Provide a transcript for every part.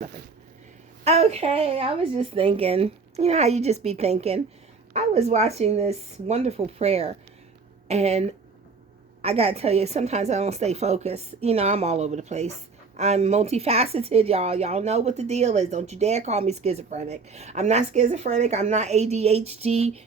Nothing. Okay, I was just thinking, you know how you just be thinking. I was watching this wonderful prayer, and I gotta tell you, sometimes I don't stay focused. You know, I'm all over the place. I'm multifaceted, y'all. Y'all know what the deal is. Don't you dare call me schizophrenic. I'm not schizophrenic. I'm not ADHD,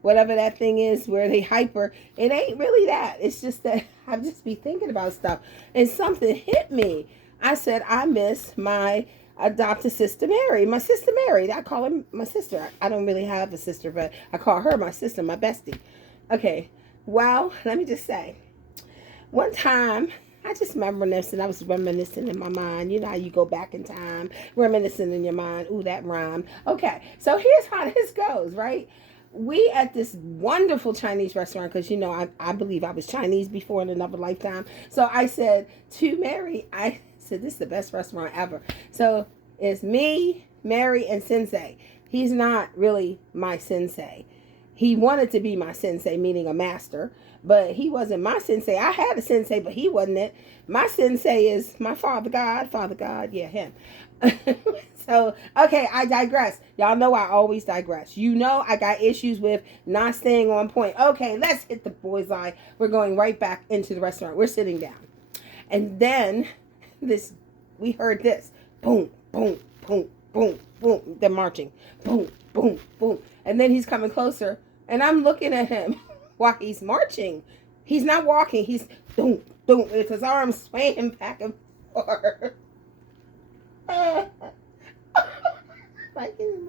whatever that thing is where they hyper. It ain't really that. It's just that I just be thinking about stuff. And something hit me. I said, I miss my adopted sister Mary. My sister Mary. I call her my sister. I don't really have a sister, but I call her my sister, my bestie. Okay. Well, let me just say, one time I just reminiscing. I was reminiscing in my mind. You know how you go back in time, reminiscing in your mind. Ooh, that rhyme. Okay, so here's how this goes, right? We at this wonderful Chinese restaurant, because you know I believe I was Chinese before in another lifetime. So I said to Mary, I said, this is the best restaurant ever. So it's me, Mary, and Sensei. He's not really my sensei. He wanted to be my sensei, meaning a master, but he wasn't my sensei. I had a sensei, but he wasn't it. My sensei is my Father God, yeah, him. So, okay, I digress. Y'all know I always digress. You know I got issues with not staying on point. Okay, let's hit the bullseye. We're going right back into the restaurant. We're sitting down. And then this, we heard this. Boom, boom, boom, boom, boom. They're marching. Boom, boom, boom. And then he's coming closer. And I'm looking at him while he's marching. He's not walking. He's boom, boom. With his arms swaying back and forth. Like he's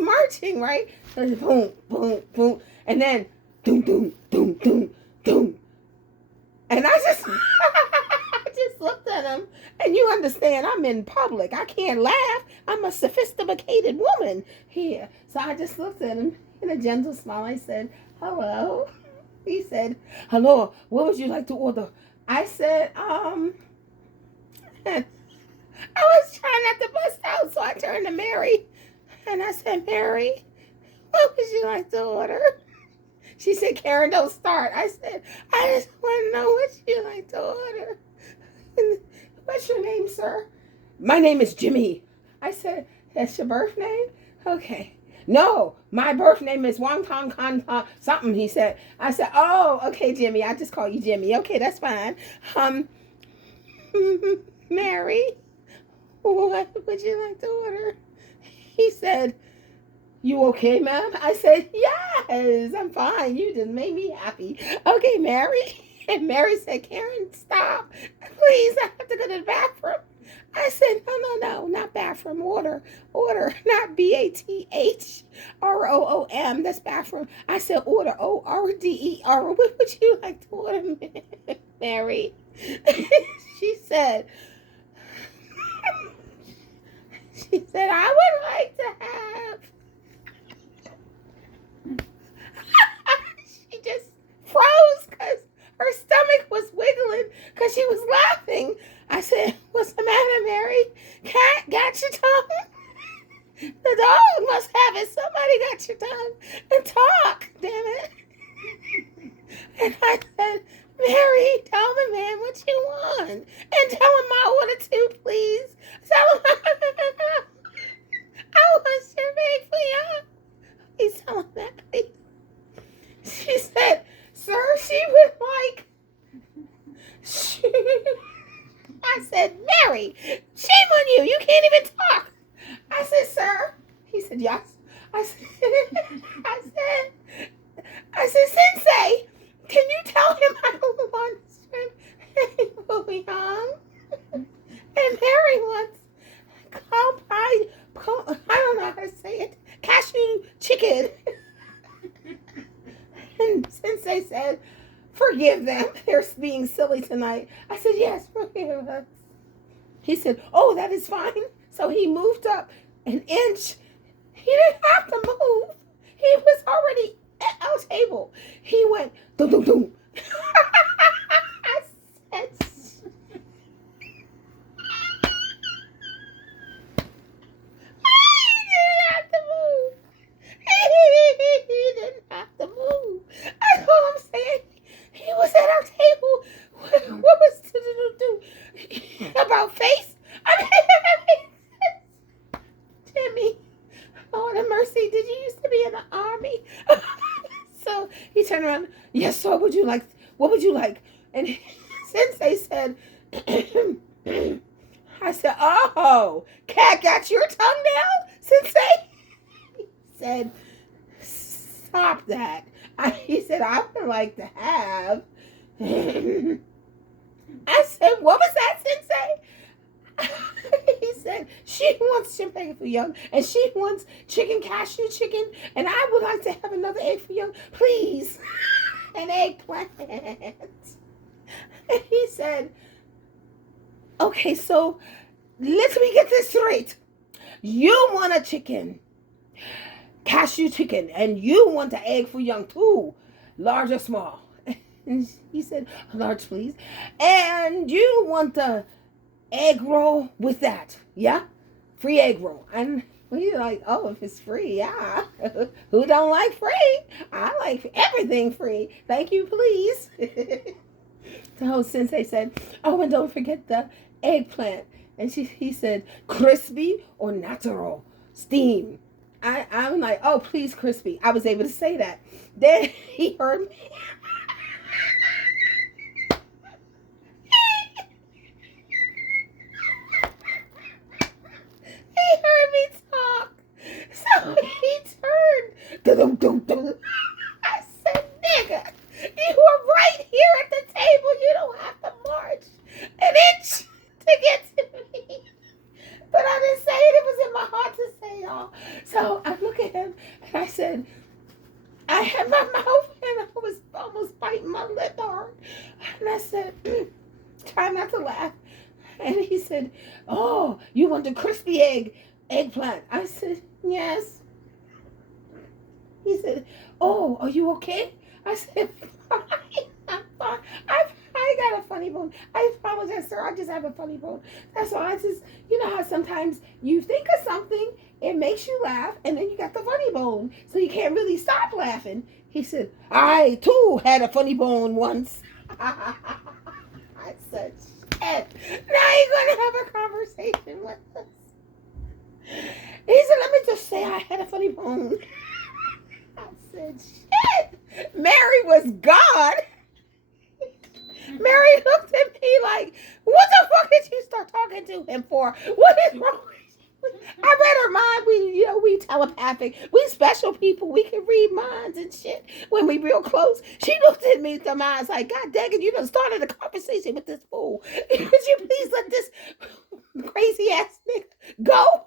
marching, right? Boom, boom, boom. And then doom, doom, doom, doom, doom. And I just I just looked at him, and you understand I'm in public. I can't laugh. I'm a sophisticated woman here. So I just looked at him in a gentle smile. I said, hello. He said, hello, what would you like to order? I said, I was trying not to bust out, so I turned to Mary, and I said, Mary, what would you like to order? She said, Karen, don't start. I said, I just want to know what you like to order. What's your name, sir? My name is Jimmy. I said, that's your birth name? Okay. No, my birth name is Wang Tong Kan something, he said. I said, oh, okay, Jimmy. I just call you Jimmy. Okay, that's fine. Um, Mary, what would you like to order? He said, you okay, ma'am? I said, yes, I'm fine. You just made me happy. Okay, Mary. And Mary said, Karen, stop. Please, I have to go to the bathroom. I said, no, not bathroom. Order, not BATHROOM. That's bathroom. I said, order, ORDER. What would you like to order, Mary? She said, I would like to have. She just froze because her stomach was wiggling because she was laughing. I said, what's the matter, Mary? Cat got your tongue? The dog must have it. Somebody got your tongue. And talk, damn it. And I said, Mary, tell the man what you want. And tell him my order too, please. Tell him I want survey for you. Please tell him that, please. She said, sir, she would like. I said, Mary, shame on you. You can't even talk. I said, sir. He said, yes. I said, I said, Sensei, can you tell him I don't want shrimp bouillon? And Mary wants I don't know how to say it, cashew chicken. And Sensei said, forgive them. They're being silly tonight. I said, yes, forgive us. He said, oh, that is fine. So he moved up an inch. He didn't have to move. He was already at our table. He went, doom, doom, doom. I said, he didn't have to move. He didn't have to move. That's all I'm saying. He was at our table. What was to do? would you like? What would you like? And Sensei said, I said, oh, cat got your tongue now, Sensei? He said, stop that. He said, I would like to have. I said, what was that, Sensei? He said, she wants champagne for young, and she wants chicken cashew chicken, and I would like to have another egg for young, please. An eggplant. And he said, okay, so let me get this straight. You want a chicken, cashew chicken, and you want the egg for young too, large or small? And he said, large, please. And you want the egg roll with that, yeah? Free egg roll. And we like, oh, if it's free, yeah. Who don't like free? I like everything free. Thank you, please. So Sensei said, oh, and don't forget the eggplant. And he said, crispy or natural? Steam. I'm like, oh, please, crispy. I was able to say that. Then he heard me. He heard me talk. So he turned. I said, nigga, you were right here at the table. You don't have to march an inch to get to me. But I didn't say it. It was in my heart to say, y'all. So I look at him and I said, I had my mouth and I was almost biting my lip hard. And I said, try not to laugh. And he said, oh, you want the crispy eggplant? I said, yes. He said, oh, are you okay? I said, fine, I'm fine. I got a funny bone. I apologize, sir. I just have a funny bone. That's all. You know how sometimes you think of something, it makes you laugh, and then you got the funny bone. So you can't really stop laughing. He said, I too had a funny bone once. I said, shit. Now you're going to have a conversation with us. He said, let me just say I had a funny bone. I said, shit. Mary was gone. Mary looked at me like, what the fuck did you start talking to him for? What is wrong with you? I read her mind. We telepathic. We special people. We can read minds and shit when we real close. She looked at me with her eyes like, God dang it, you done started a conversation with this fool. Could you please let this crazy ass nigga go?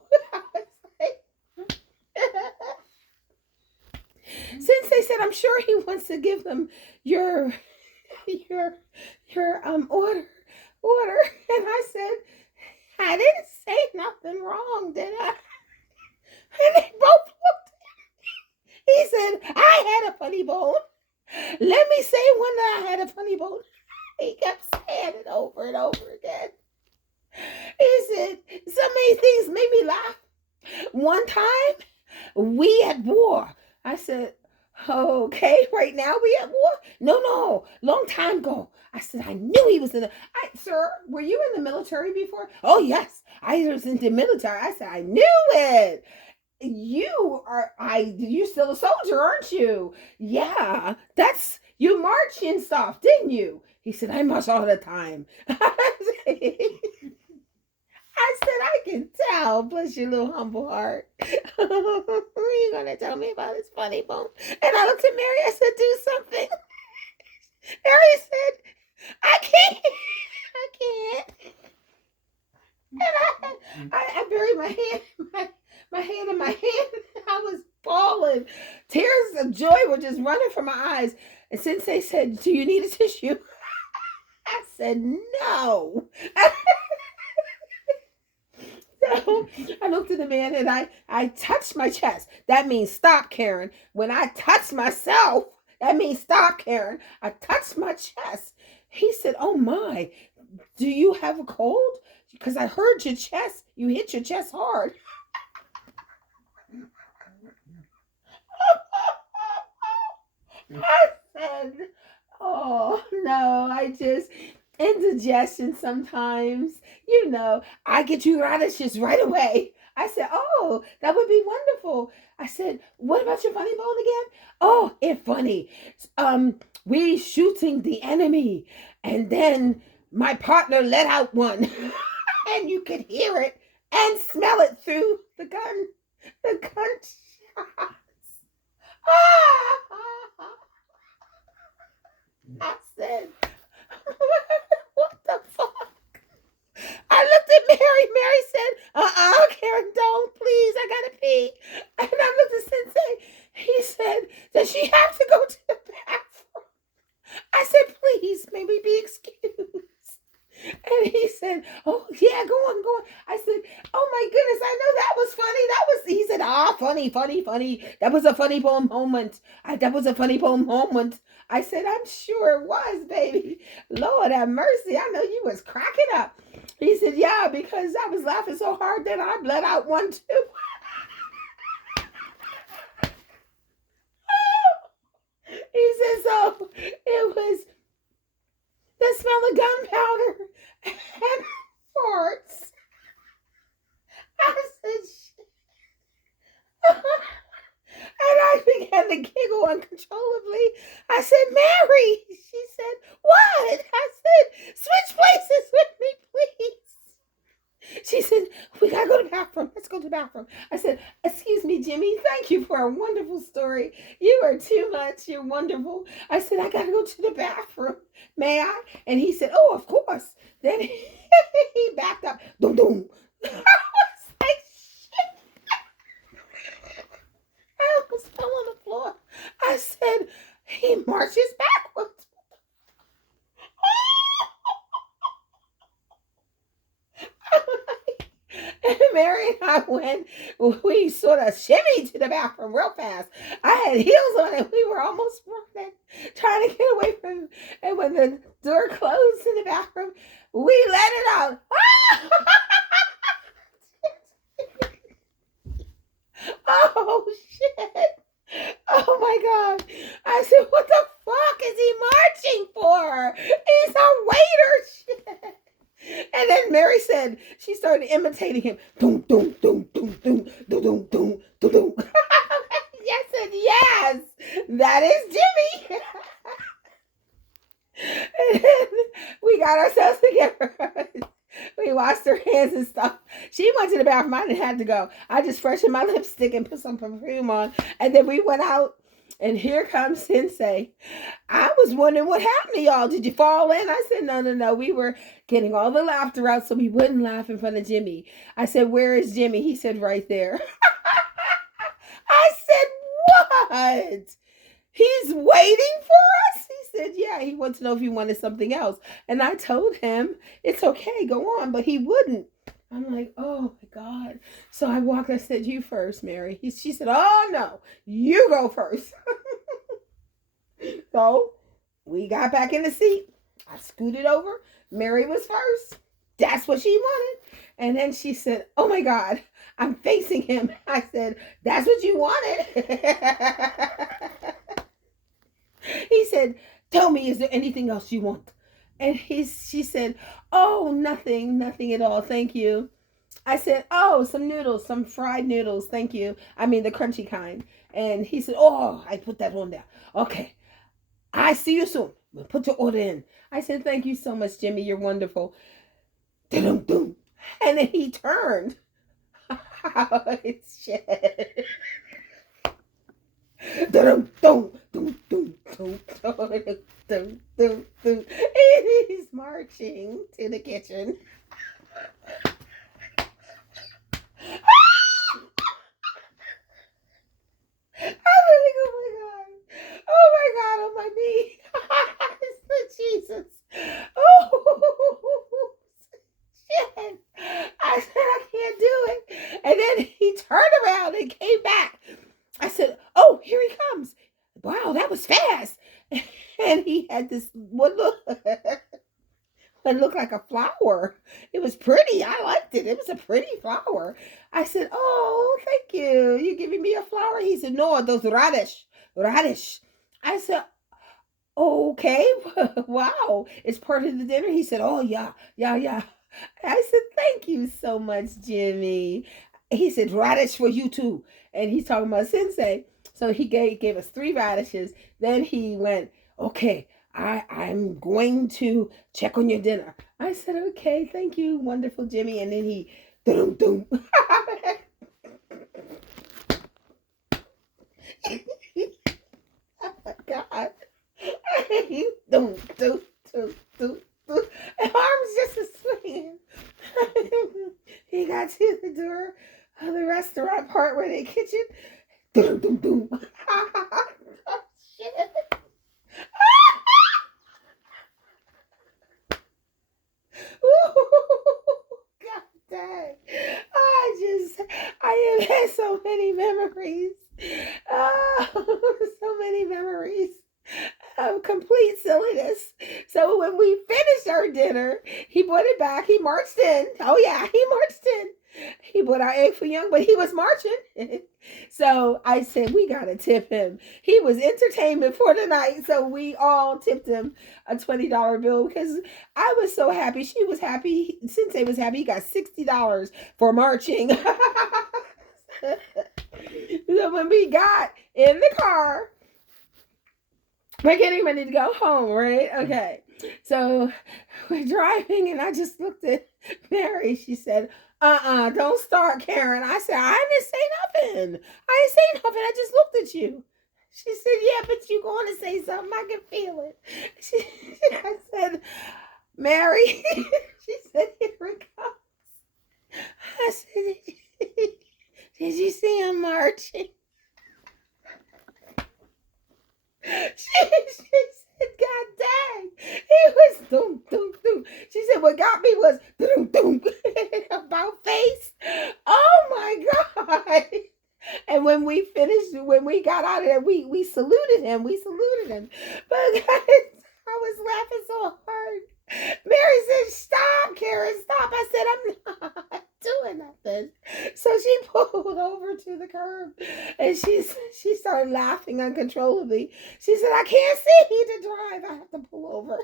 Since they said, I'm sure he wants to give them your order. And I said, I didn't say nothing wrong, did I? And they both looked at me. He said, I had a funny bone. Let me say when I had a funny bone. He kept saying it over and over again. He said, so many things made me laugh. One time, we at war. I said, okay, right now we at war? No, long time ago. I said, I knew he was in the... Sir, were you in the military before? Oh, yes, I was in the military. I said, I knew it. You're still a soldier, aren't you? Yeah, you march and stuff, didn't you? He said, I march all the time. I said, I can tell. Bless your little humble heart. You're going to tell me about his funny bone. And I looked at Mary. I said, do something. Mary said, I can't. And I buried my hand in my hand. I was bawling. Tears of joy were just running from my eyes. And Sensei said, do you need a tissue? I said, no. So I looked at the man and I touched my chest. That means stop, Karen. When I touch myself, that means stop, Karen. I touched my chest. He said, oh my, do you have a cold? Because I heard your chest. You hit your chest hard. I said, oh no, indigestion sometimes, I get you radishes right away. I said, oh, that would be wonderful. I said, what about your funny bone again? Oh, it's funny. we shooting the enemy. And then my partner let out one. And you could hear it and smell it through the gun. The gunshot. I said, what the fuck? I looked at Mary. Mary said, Karen, don't, please. I gotta pee. And I looked at Sensei. He said, does she have to go to the bathroom? I said, please, may we be excused? And he said, oh, yeah, go on, go on. I said, oh, my goodness, I know that was funny. He said, funny, funny, funny. That was a funny moment. That was a funny moment. I said, I'm sure it was, baby. Lord have mercy. I know you was cracking up. He said, yeah, because I was laughing so hard that I let out one, too. He said, so it was the smell of gunpowder and farts. I said, shit. And I began to giggle uncontrollably. I said, Mary. She said, what? I said, switch places with me, please. She said, we gotta go to the bathroom. Let's go to the bathroom. I said, excuse me, Jimmy. Thank you for a wonderful story. You are too much. You're wonderful. I said, I gotta go to the bathroom. May I? And he said, oh, of course. Then he backed up. Doom, doom. I was like, shit. I almost fell on the floor. I said, he marches backwards. And Mary and I we sort of shimmied to the bathroom real fast. I had heels on and we were almost running, trying to get away from, and when the door closed in the bathroom, we let it out. Oh, shit. Oh, my God. I said, what the fuck is he marching for? He's a waiter. Shit. And then Mary said, she started imitating him. Doom, doom, doom, doom, doom, doom, doom, doom, doom, doom. I said, yes, that is Jimmy. And we got ourselves together. We washed our hands and stuff. She went to the bathroom. I didn't have to go. I just freshened my lipstick and put some perfume on. And then we went out. And here comes Sensei. I was wondering what happened to y'all. Did you fall in? I said, no. We were getting all the laughter out so we wouldn't laugh in front of Jimmy. I said, where is Jimmy? He said, right there. I said, what? He's waiting for us? He said, yeah. He wanted to know if he wanted something else. And I told him, it's okay, go on. But he wouldn't. I'm like, oh, my God. So I walked. I said, you first, Mary. She said, oh, no, you go first. So we got back in the seat. I scooted over. Mary was first. That's what she wanted. And then she said, oh, my God, I'm facing him. I said, that's what you wanted. He said, tell me, is there anything else you want? And she said, oh, nothing at all. Thank you. I said, oh, some noodles, some fried noodles. Thank you. I mean, the crunchy kind. And he said, oh, I put that on there. Okay. I see you soon. Put your order in. I said, thank you so much, Jimmy. You're wonderful. Dum-dum. And then he turned. Oh, it's shit. Dum dum dum dum dum dum dum dum. He's marching to the kitchen. I'm like, oh my God, on my knee. Jesus. Oh, shit. I said, I can't do it. And then he turned around and came back. I said, oh, here he comes. Wow, that was fast. And he had this what looked like a flower. It was pretty. I liked it. It was a pretty flower. I said, oh, thank you. You giving me a flower? He said, no, those radish. I said, okay. Wow. It's part of the dinner. He said, oh, yeah. I said, thank you so much, Jimmy. He said, radish for you too. And he's talking about Sensei. So he gave us 3 radishes. Then he went, Okay, I'm going to check on your dinner. I said, okay, thank you, wonderful Jimmy. And then he, dum, dum. Oh my God. Dum, dum, dum, dum, dum. And arms just a swinging. He got to the door of the restaurant part where they kitchen. Dum, dum, dum. Oh, shit. God dang. I have had so many memories. Oh, so many memories of complete silliness. So when we finished our dinner, he brought it back. He marched in. Oh yeah, he marched in. He bought our egg for young, but he was marching. So I said, we gotta tip him. He was entertainment for the night. So we all tipped him a $20 bill because I was so happy. She was happy. Sensei was happy. He got $60 for marching. So when we got in the car, we're getting ready to go home, right? Okay. So we're driving, and I just looked at Mary. She said, don't start, Karen. I said, I didn't say nothing. I didn't say nothing. I just looked at you. She said, yeah, but you're going to say something. I can feel it. I said, Mary, she said, here it comes. I said, did you see him marching? She said, God dang, he was doom, doom, doom. She said, what got me was doom, doom, about face. Oh my God. And when we finished, when we got out of there, we saluted him. We saluted him. But guys, I was laughing so hard. Mary said, stop, Karen, stop. I said, I'm not doing nothing. So she pulled over to the curb and she started laughing uncontrollably. She said, I can't see to drive. I have to pull over.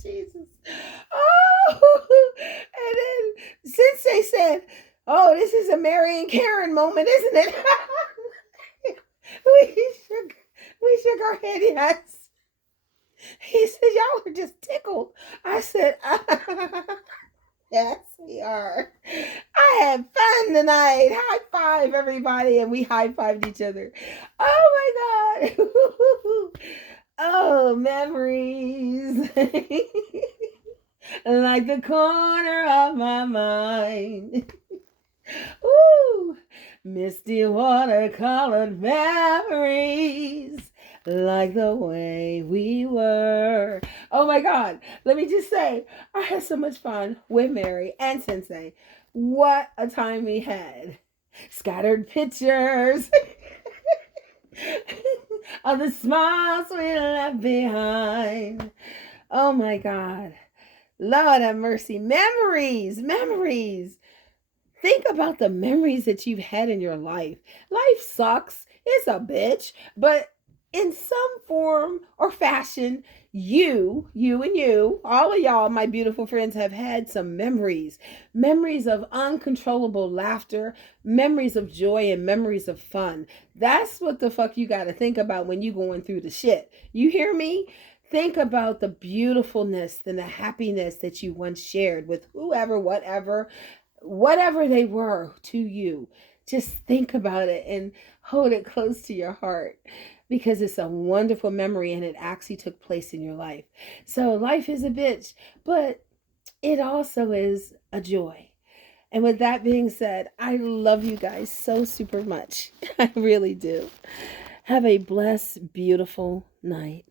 Jesus. Oh, and then Sensei said, oh, this is a Mary and Karen moment, isn't it? we shook our head, yes. He said, y'all are just tickled. I said, yes, we are. I had fun tonight. High five, everybody. And we high fived each other. Oh my God. Oh, memories. Like the corner of my mind. Ooh, misty watercolored memories, like the way we were. Oh my God. Let me just say, I had so much fun with Mary and Sensei. What a time we had. Scattered pictures of the smiles we left behind. Oh my God. Lord have mercy. Memories, memories. Think about the memories that you've had in your life. Life sucks. It's a bitch. But in some form or fashion, you, all of y'all, my beautiful friends, have had some memories. Memories of uncontrollable laughter, memories of joy, and memories of fun. That's what the fuck you got to think about when you going through the shit. You hear me? Think about the beautifulness and the happiness that you once shared with whoever, whatever they were to you. Just think about it and hold it close to your heart because it's a wonderful memory and it actually took place in your life. So life is a bitch, but it also is a joy. And with that being said, I love you guys so super much. I really do. Have a blessed, beautiful night.